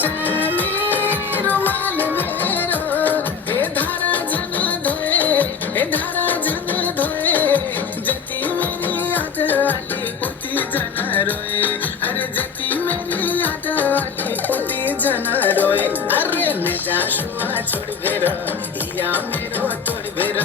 शमी रुमाल मेरो हे धारा जन धोए हे धारा जन धोए जती मेरी याद आली पोती जन रोए अरे जती मेरी याद आली पोती जन रोए अरे ने जाशुआ छोड़ भेर हिया मेरो तोड़ भेर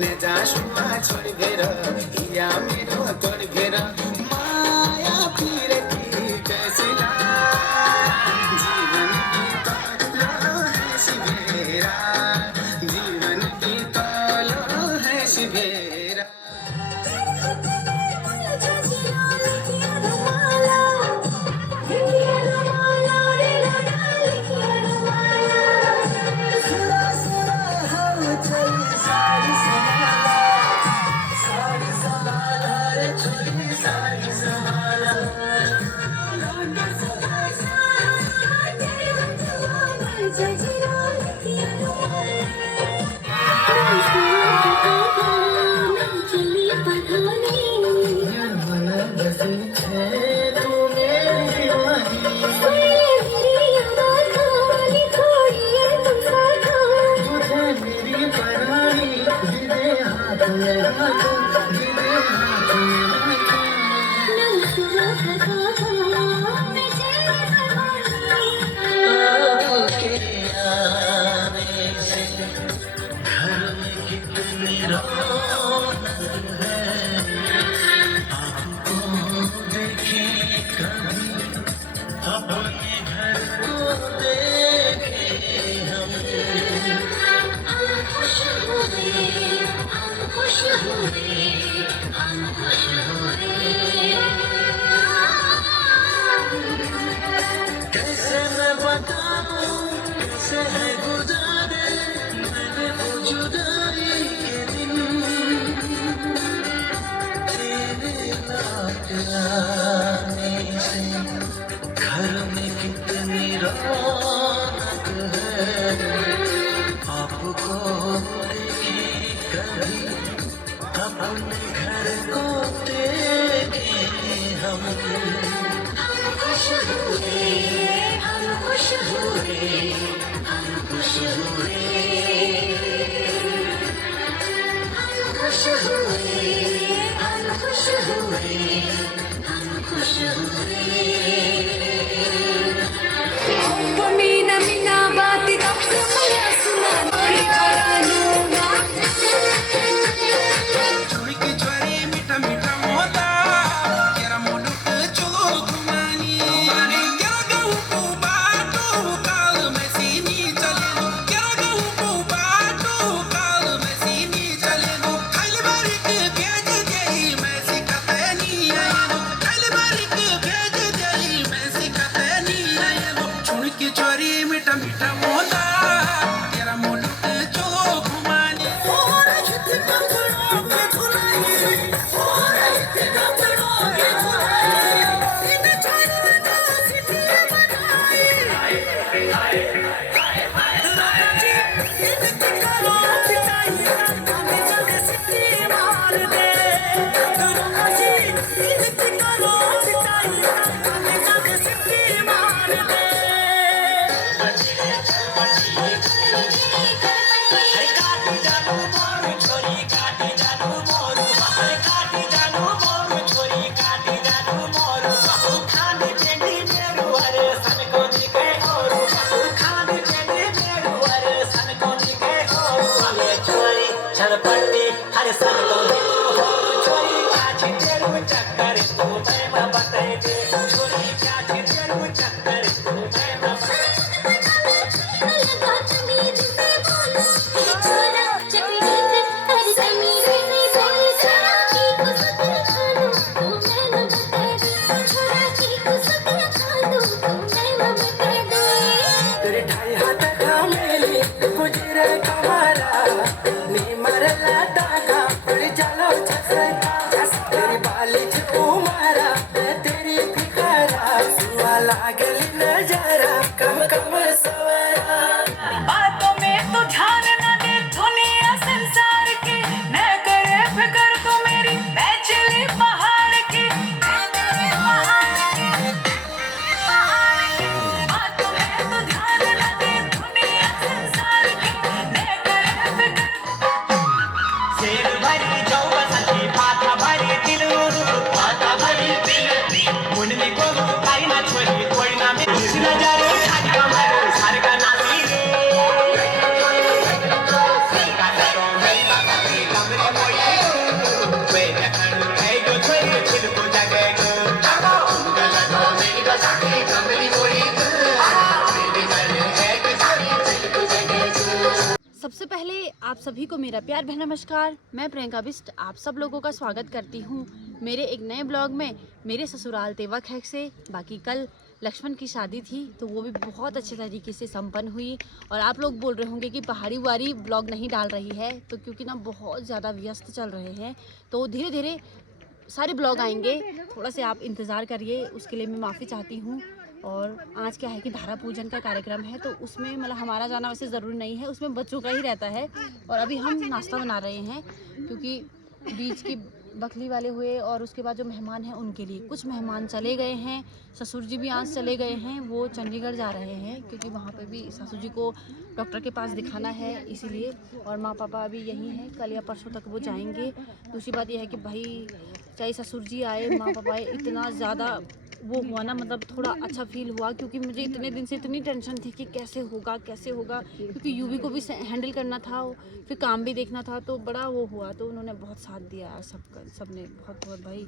ने जाशुआ छोड़ भेर हिया मेरो तोड़ भेर माया फिर की कैसिला जीवन बीतलो है शिवेरा जीवन बीतलो है शिवेरा कैसे मैं बताऊं कैसे है गुजारे मैंने वो जुदाई के दिन तेरे लौट आने से घर में कितनी रौनक है आपको देखे कभी अपने घर को देखे हम खुश हुए हम खुश हुए हम खुश हुए हम खुश हुए हम खुश हुए हम खुश हुए Mina mina bati tapse maya suna nori karanuga चुड़ी की ज्वारी मीठा मीठा मोदा केरा मोडुक चलो घुमानी केरा गाँव को बाटो काल में सीनी चले दो केरा गाँव को बाटो काल में सीनी चले दो खाली बारिक भेज गई मैं सिखाते नहीं आए दो खाली बारिक भेज गई मैं सिखाते नहीं आए दो चुड़ी की ज्वारी मीठा मीठा मोदा केरा मोडुक चलो घुमानी छलपट्टी हर सन को छोरी काठी तेरू चक्कर तू मैं बता दे छोरी काठी तेरू चक्कर तू मैं तेरे ढाई हाथ थामेली गुजरे कमारा नी मरला दागा पड़ जालो छसका तेरी बाली छुमारा तेरी फिकरा सुआ लागल नजरा कम कम सवरा बातों में तो ध्यान न दे दुनिया संसार की न करे फिक्र तो मेरी मैं चली पहाड़ की बातों में तो आप सभी को मेरा प्यार भरा नमस्कार। मैं प्रियंका बिस्ट आप सब लोगों का स्वागत करती हूँ मेरे एक नए ब्लॉग में मेरे ससुराल तेवा खैक से। बाकी कल लक्ष्मण की शादी थी तो वो भी बहुत अच्छे तरीके से संपन्न हुई। और आप लोग बोल रहे होंगे कि पहाड़ी वारी ब्लॉग नहीं डाल रही है, तो क्योंकि ना बहुत ज़्यादा व्यस्त चल रहे हैं, तो धीरे धीरे सारे ब्लॉग आएंगे। थोड़ा से आप इंतज़ार करिए, उसके लिए मैं माफ़ी चाहती हूँ। और आज क्या है कि धारा पूजन का कार्यक्रम है, तो उसमें मतलब हमारा जाना वैसे ज़रूरी नहीं है, उसमें बच्चों का ही रहता है। और अभी हम नाश्ता बना रहे हैं क्योंकि बीच की बकली वाले हुए और उसके बाद जो मेहमान हैं उनके लिए। कुछ मेहमान चले गए हैं, ससुर जी भी आज चले गए हैं, वो चंडीगढ़ जा रहे हैं क्योंकि वहाँ पे भी ससुर जी को डॉक्टर के पास दिखाना है इसीलिए। और माँ पापा अभी यहीं हैं, कल या परसों तक वो जाएंगे। दूसरी बात यह है कि भाई चाहे ससुर जी आए माँ पापा आए, इतना ज़्यादा वो हुआ ना, मतलब थोड़ा अच्छा फील हुआ क्योंकि मुझे इतने दिन से इतनी टेंशन थी कि कैसे होगा क्योंकि यूवी को भी हैंडल करना था, फिर काम भी देखना था, तो बड़ा वो हुआ। तो उन्होंने बहुत साथ दिया सबने बहुत बहुत भाई,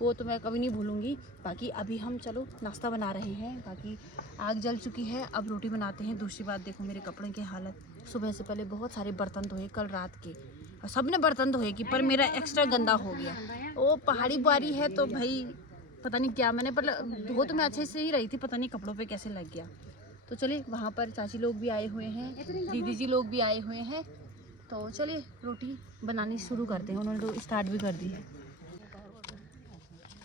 वो तो मैं कभी नहीं भूलूंगी। बाकी अभी हम चलो नाश्ता बना रहे हैं, बाकी आग जल चुकी है, अब रोटी बनाते हैं। दूसरी बात देखो मेरे कपड़े की हालत, सुबह से पहले बहुत सारे बर्तन धोए कल रात के, और सब ने बर्तन धोए कि पर मेरा एक्स्ट्रा गंदा हो गया। वो पहाड़ी बारी है तो भाई पता नहीं क्या मैंने, पर धो तो मैं अच्छे से ही रही थी, पता नहीं कपड़ों पे कैसे लग गया। तो चलिए, वहाँ पर चाची लोग भी आए हुए हैं, दीदी जी लोग भी आए हुए हैं, तो चलिए रोटी बनानी शुरू करते हैं। उन्होंने तो स्टार्ट भी कर दी है,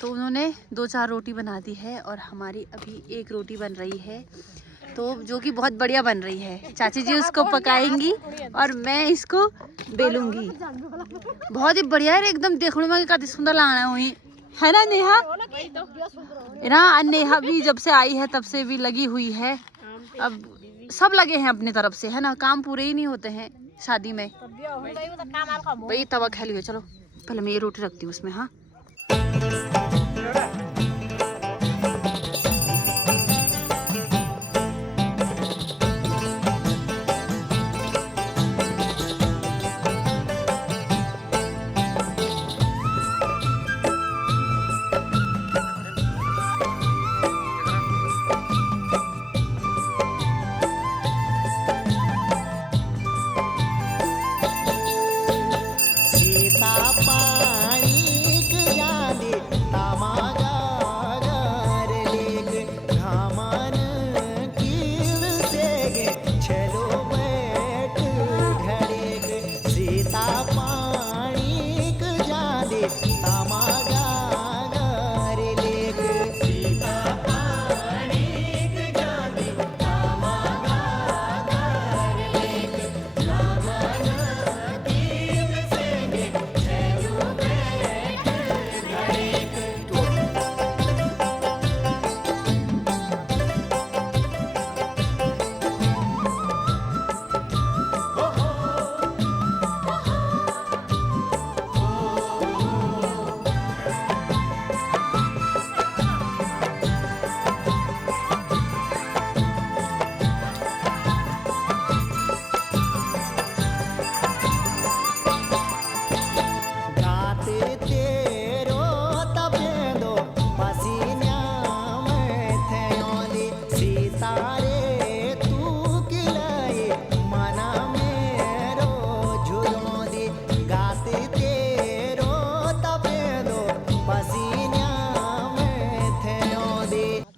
तो उन्होंने 2-4 रोटी बना दी है और हमारी अभी एक रोटी बन रही है, तो जो कि बहुत बढ़िया बन रही है। चाची जी उसको पकाएंगी और मैं इसको बेलूंगी। बहुत ही बढ़िया है एकदम, देखने में काफी सुंदर लगना हुई है ना नेहा? ना नेहा भी जब से आई है तब से भी लगी हुई है। अब सब लगे हैं अपनी तरफ से, है ना, काम पूरे ही नहीं होते हैं शादी में। भाई तवा खा लियो, चलो पहले मैं ये रोटी रखती हूँ उसमें। हाँ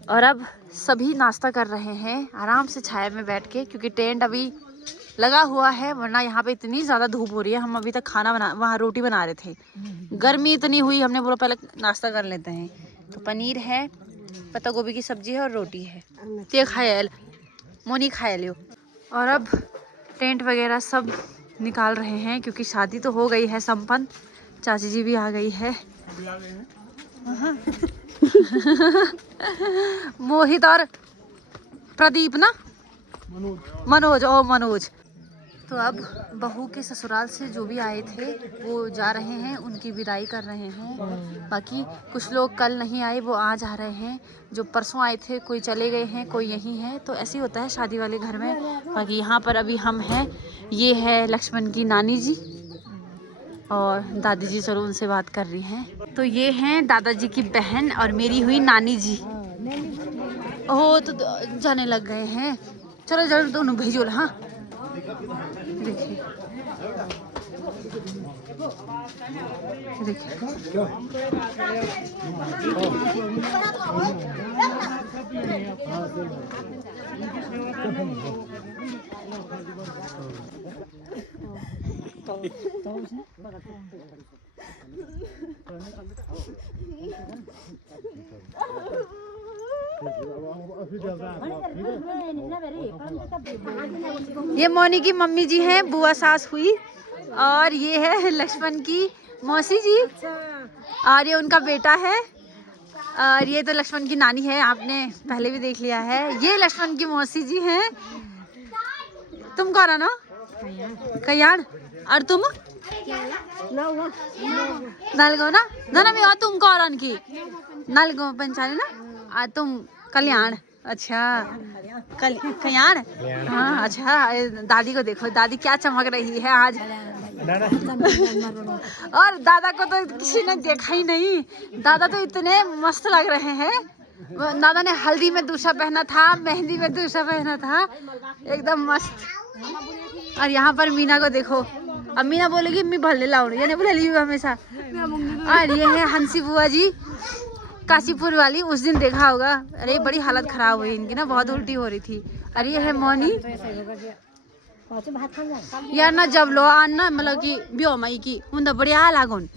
और अब सभी नाश्ता कर रहे हैं आराम से छाया में बैठ के, क्योंकि टेंट अभी लगा हुआ है, वरना यहाँ पे इतनी ज़्यादा धूप हो रही है। हम अभी तक वहाँ रोटी बना रहे थे, गर्मी इतनी हुई, हमने बोला पहले नाश्ता कर लेते हैं। तो पनीर है, पत्ता गोभी की सब्जी है और रोटी है। ते खायल मोनी खाया लियो। और अब टेंट वगैरह सब निकाल रहे हैं क्योंकि शादी तो हो गई है संपन्न। चाची जी भी आ गई है, मोहित और प्रदीप ना, मनोज। तो अब बहू के ससुराल से जो भी आए थे वो जा रहे हैं, उनकी विदाई कर रहे हैं। बाकी कुछ लोग कल नहीं आए, वो आज आ रहे हैं। जो परसों आए थे कोई चले गए हैं, कोई यहीं है, तो ऐसे ही होता है शादी वाले घर में। बाकी यहाँ पर अभी हम हैं, ये है लक्ष्मण की नानी जी और दादी जी, चलो उनसे बात कर रही हैं। तो ये हैं दादाजी की बहन और मेरी हुई नानी जी। ओह तो जाने लग गए हैं, चलो जरूर दोनों भेजो। हाँ देखिए ये मोनी की मम्मी जी हैं, बुआ सास हुई, और ये है लक्ष्मण की मौसी जी, और ये उनका बेटा है, और ये तो लक्ष्मण की नानी है, आपने पहले भी देख लिया है। ये लक्ष्मण की मौसी जी हैं। तुम कौन है ना? कल्याण। और तुम? नलगो ना ना मैं और तुम कौन की? नलगो पंचायत ना। तुम कल्याण। अच्छा कल्याण। हाँ अच्छा। दादी को देखो, दादी क्या चमक रही है आज। और दादा को तो किसी ने देखा ही नहीं, दादा तो इतने मस्त लग रहे हैं। दादा ने हल्दी में दूसरा पहना था, मेहंदी में दूसरा पहना था, एकदम मस्त। और यहाँ पर मीना को देखो, अब मीना बोलेगी मैं भले लाऊं, ये नहीं बोलेगी हमेशा। और ये है हंसी बुआ जी, काशीपुर वाली, उस दिन देखा होगा। अरे बड़ी हालत खराब हुई इनकी ना, बहुत उल्टी हो रही थी। और ये है मोनी यार ना, जब लो आन ना मतलब कि ब्यो मई की उन बढ़िया लागुन,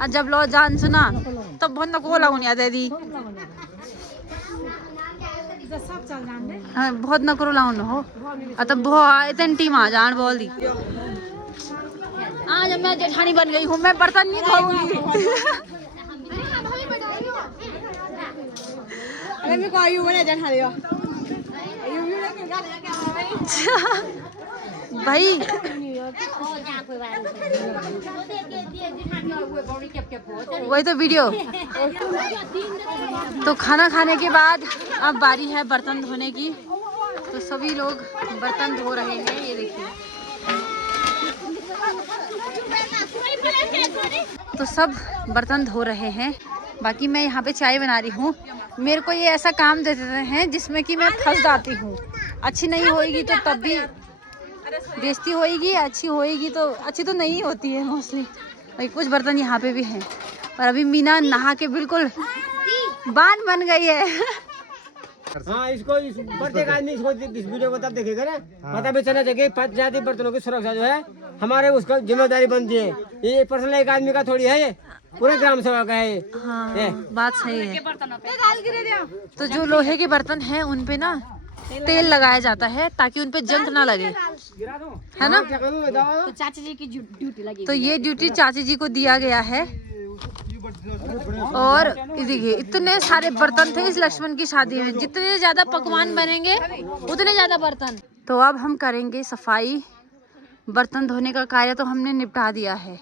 और जब लो जान सुना तब बहुत को लागुन याद है दी। हाँ बहुत न करो लाउन हो, तब बहुत इतनी टीम आ जान बोल दी। आज मैं जेठानी बन गई हूँ, मैं बर्तन नहीं धोऊंगी। भाई वही तो वीडियो। तो खाना खाने के बाद अब बारी है बर्तन धोने की, तो सभी लोग बर्तन धो रहे हैं। ये देखिए, तो सब बर्तन धो रहे हैं, बाकी मैं यहाँ पे चाय बना रही हूँ। मेरे को ये ऐसा काम दे देते हैं जिसमें कि मैं फंस जाती हूँ। अच्छी नहीं होएगी तो तब भी बेइज्जती होएगी, अच्छी होएगी तो अच्छी तो नहीं होती है मोस्टली। भाई कुछ बर्तन यहाँ पे भी हैं, और अभी मीना नहा के बिल्कुल बान बन गई है। हाँ इसको इस प्रत्येक आदमी इसको इस वीडियो को तब देखेगा ना, पता भी चलना चाहिए पंचायती बर्तनों की सुरक्षा जो है हमारे उसका जिम्मेदारी बनती है। ये पर्सनल एक आदमी का थोड़ी है, ये पूरे ग्राम सभा का है। हाँ बात सही है। तो जो लोहे के बर्तन हैं उन पे ना तेल लगाया जाता है ताकि उन पे जंग ना लगे, है ना। तो चाची जी की ड्यूटी लगी। तो ये ड्यूटी चाची जी को दिया गया है। और देखिए इतने सारे बर्तन थे इस लक्ष्मण की शादी में, जितने ज्यादा पकवान बनेंगे उतने ज्यादा बर्तन। तो अब हम करेंगे सफाई। बर्तन धोने का कार्य तो हमने निपटा दिया है,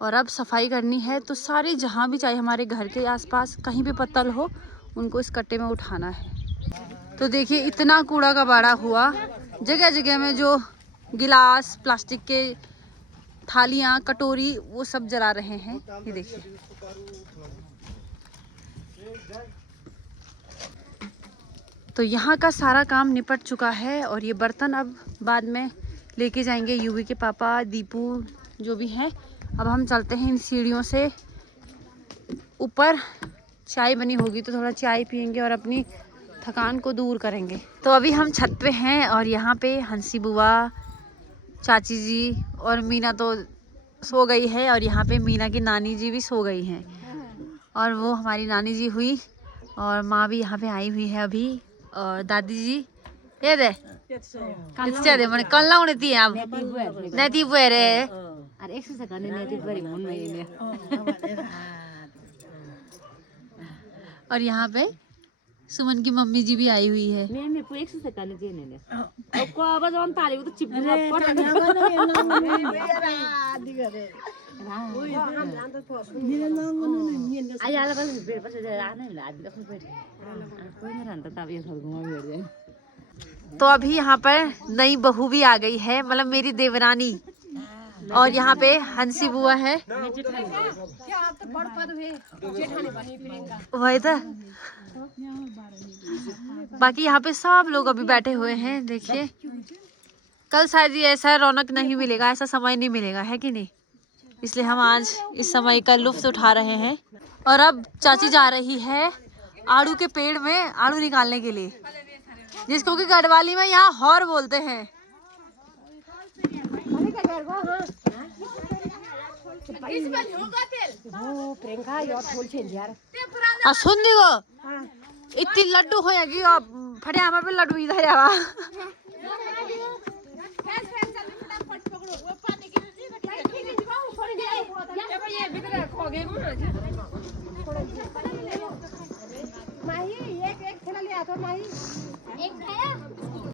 और अब सफाई करनी है। तो सारे जहाँ भी चाहे हमारे घर के आसपास कहीं भी पत्तल हो, उनको इस कट्टे में उठाना है। तो देखिए इतना कूड़ा कबाड़ा हुआ, जगह जगह में जो गिलास, प्लास्टिक के थालियाँ, कटोरी, वो सब जला रहे हैं। ये देखिए, तो यहाँ का सारा काम निपट चुका है, और ये बर्तन अब बाद में लेके जाएंगे यूवी के पापा, दीपू जो भी हैं। अब हम चलते हैं इन सीढ़ियों से ऊपर। चाय बनी होगी तो थोड़ा चाय पियेंगे और अपनी थकान को दूर करेंगे। तो अभी हम छत पे हैं, और यहाँ पे हंसी बुआ, चाची जी और मीना तो सो गई है, और यहाँ पे मीना की नानी जी भी सो गई हैं, और वो हमारी नानी जी हुई, और माँ भी यहाँ पे आई हुई है अभी, और दादी जी ये दे दे मैंने कल ना उड़ती है अब नदी बुरे। अरे एक से करने नहीं थी बड़ी मन में। और यहाँ पे सुमन की मम्मी जी भी आई हुई है। मैं को एक से करने थी ने अब को आवाज ऑन ताली को तो चिपका पड़ आयाला बस बेर पर से आने ला अभी तक बैठे कोई नहीं रहता तब ये सब घुमा बैठ जाए। तो अभी यहाँ पर नई बहू भी आ गई है, मतलब मेरी देवरानी, और यहाँ पे हंसी बुआ है। वही तो, बाकी यहाँ पे सब लोग अभी बैठे हुए हैं। देखिए कल शायद ये ऐसा रौनक नहीं मिलेगा, ऐसा समय नहीं मिलेगा, है कि नहीं। इसलिए हम आज इस समय का लुफ्त उठा रहे हैं। और अब चाची जा रही है आड़ू के पेड़ में आड़ू निकालने के लिए, जिसको कि गढ़वाली में यहाँ हौर बोलते हैं। सुन देखो इतनी लड्डू हो जाएगी, फटे पे लड्डू इधर आवा